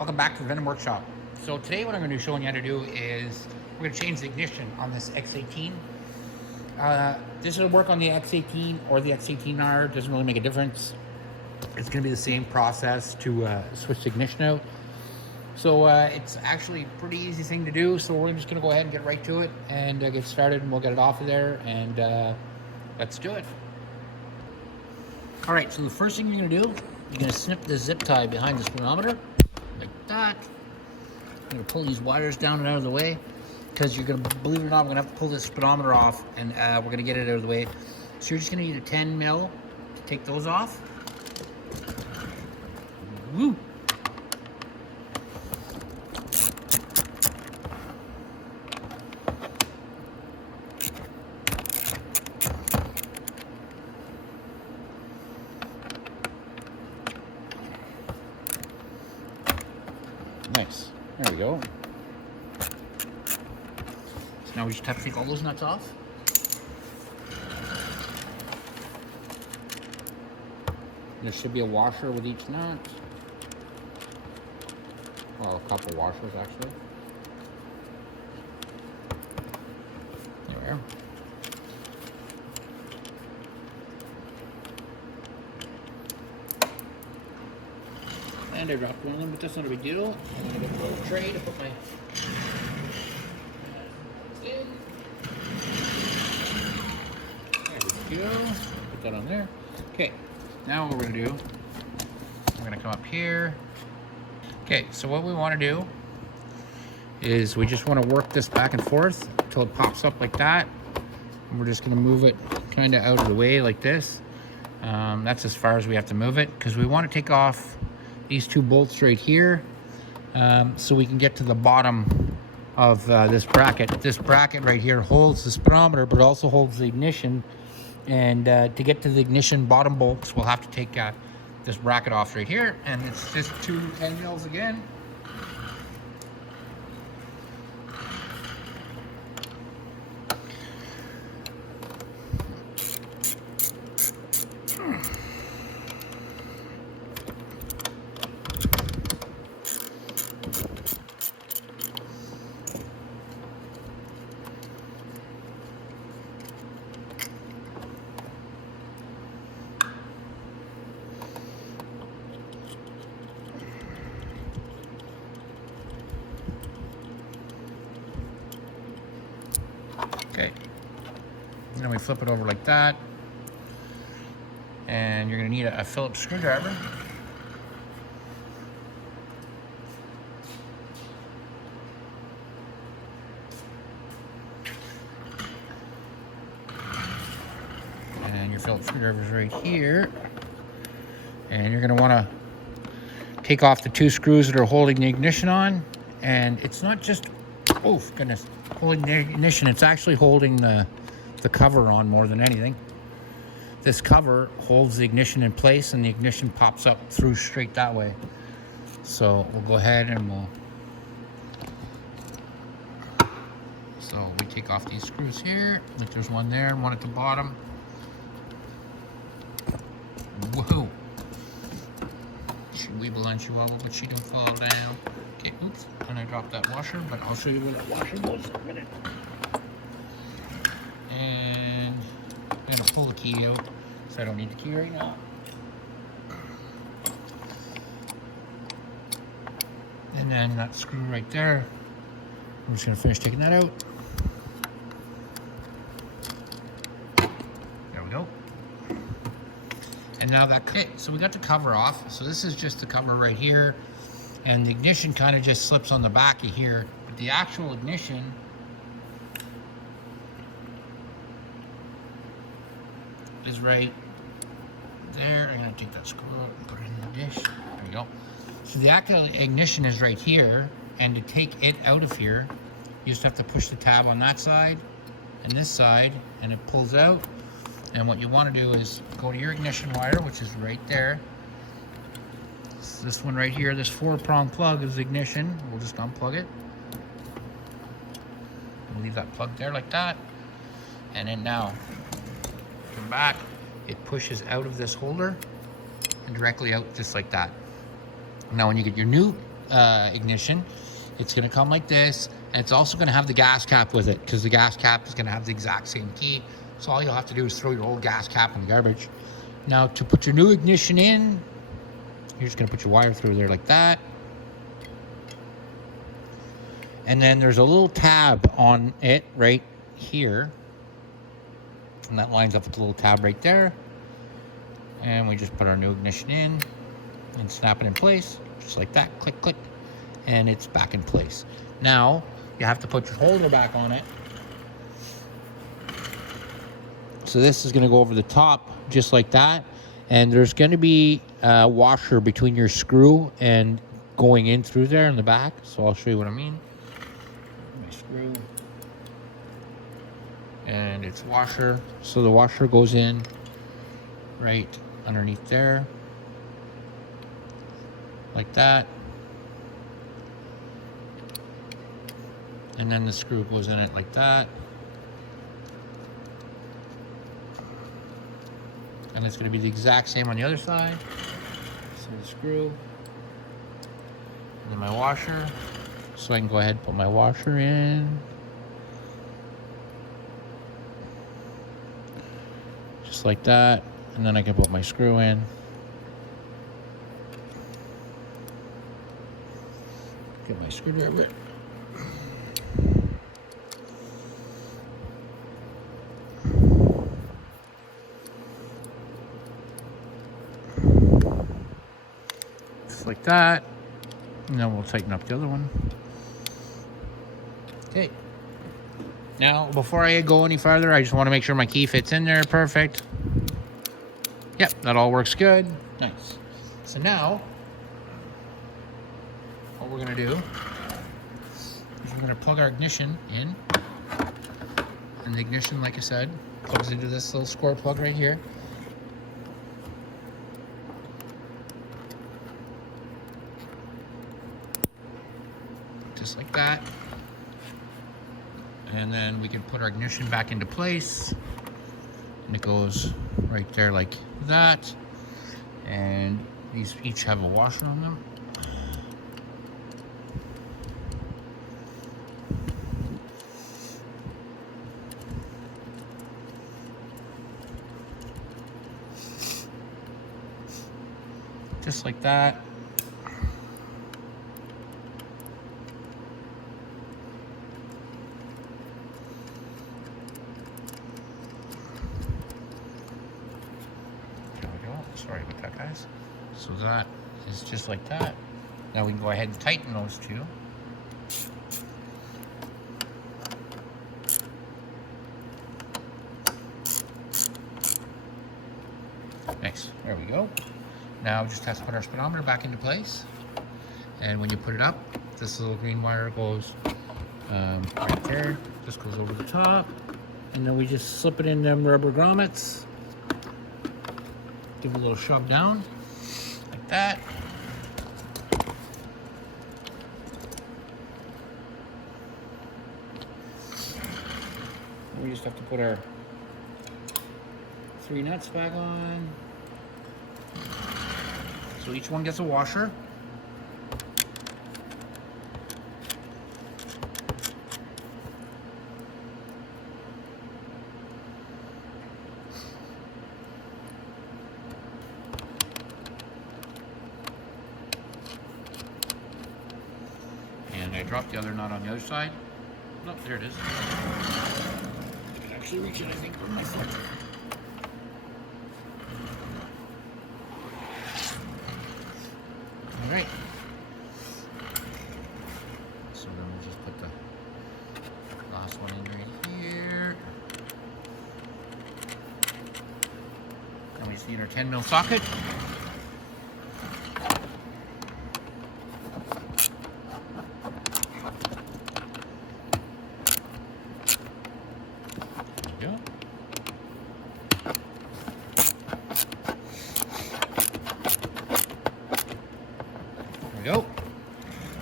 Welcome back to the Venom Workshop. So today what I'm going to be showing you how to do is we're going to change the ignition on this X18. This will work on the X18 or the X18R. It doesn't really make a difference. It's going to be the same process to switch the ignition out. So it's actually a pretty easy thing to do. So we're just going to go ahead and get right to it and get started, and we'll get it off of there, and let's do it. All right, so the first thing you're going to do, you're going to snip the zip tie behind the speedometer. Like that. I'm going to pull these wires down and out of the way, because you're going to, believe it or not, I'm going to have to pull this speedometer off, and we're going to get it out of the way. So you're just going to need a 10 mil to take those off. Woo! Nice. There we go. So now we just have to take all those nuts off. There should be a washer with each nut. Well, a couple washers actually. There we are. And I dropped one of them, but that's not a big deal. I'm going to get a little tray to put my in. There we go. Put that on there. Okay, now what we're going to do, we're going to come up here. Okay, so what we want to do is we just want to work this back and forth until it pops up like that. And we're just going to move it kind of out of the way like this. That's as far as we have to move it, because we want to take off these two bolts right here, so we can get to the bottom of this bracket. This bracket right here holds the speedometer, but also holds the ignition. And to get to the ignition bottom bolts, we'll have to take this bracket off right here. And it's just 2 10 mils again. Okay, and then we flip it over like that, and you're going to need a Phillips screwdriver. And your Phillips screwdriver is right here, and you're going to want to take off the 2 screws that are holding the ignition on. And it's not just, oh goodness, holding the ignition, it's actually holding the cover on more than anything. This cover holds the ignition in place, and the ignition pops up through straight that way. So we'll go ahead and we take off these screws here. Like there's one there and one at the bottom. Whoa! She weeble and she wobble, but she don't fall down. Okay, oops, and I dropped that washer, but I'll show you where that washer goes in a minute. And I'm gonna pull the key out, so I don't need the key right now. And then that screw right there, I'm just gonna finish taking that out. There we go. And now so we got the cover off. So this is just the cover right here. And the ignition kind of just slips on the back of here. But the actual ignition is right there. I'm going to take that screw out and put it in the dish. There we go. So the actual ignition is right here. And to take it out of here, you just have to push the tab on that side and this side, and it pulls out. And what you want to do is go to your ignition wire, which is right there. This one right here, this 4-prong plug is ignition. We'll just unplug it. We'll leave that plug there like that. And then now, come back, it pushes out of this holder and directly out just like that. Now when you get your new ignition. It's going to come like this, and it's also going to have the gas cap with it, because the gas cap is going to have the exact same key. So all you'll have to do is throw your old gas cap in the garbage. Now, to put your new ignition in, you're just going to put your wire through there like that. And then there's a little tab on it right here. And that lines up with the little tab right there. And we just put our new ignition in and snap it in place, just like that. Click, click. And it's back in place. Now, you have to put your holder back on it. So this is going to go over the top, just like that. And there's going to be a washer between your screw and going in through there in the back. So I'll show you what I mean. My screw. And it's washer. So the washer goes in right underneath there. Like that. And then the screw goes in it like that. And it's going to be the exact same on the other side. So the screw. And then my washer. So I can go ahead and put my washer in. Just like that. And then I can put my screw in. Get my screwdriver. Just like that. And then we'll tighten up the other one. Okay. Now, before I go any farther, I just want to make sure my key fits in there perfect. Yep, that all works good. Nice. So now, what we're going to do is we're going to plug our ignition in. And the ignition, like I said, plugs into this little square plug right here. Just like that. And then we can put our ignition back into place. And it goes right there like that. And these each have a washer on them. Just like that. Sorry about that, guys. So that is just like that. Now we can go ahead and tighten those two. Nice. There we go. Now just have to put our speedometer back into place. And when you put it up, this little green wire goes right there. Just goes over the top. And then we just slip it in them rubber grommets. Give it a little shove down, like that. We just have to put our 3 nuts back on. So each one gets a washer. And I dropped the other nut on the other side. Oh, there it is. I can actually reach it, I think, with my foot. All right. So then we'll just put the last one in right here. And we just need our 10mm socket. Go.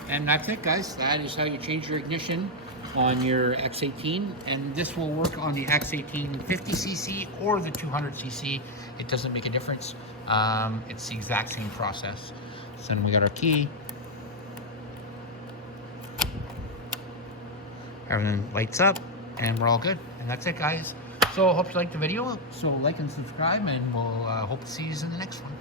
And that's it, guys. That is how you change your ignition on your X18, and this will work on the X18 50cc or the 200cc. It doesn't make a difference. It's the exact same process. So then we got our key. everything lights up, and we're all good. And that's it, guys. So hope you liked the video. So like and subscribe, and we'll hope to see you in the next one.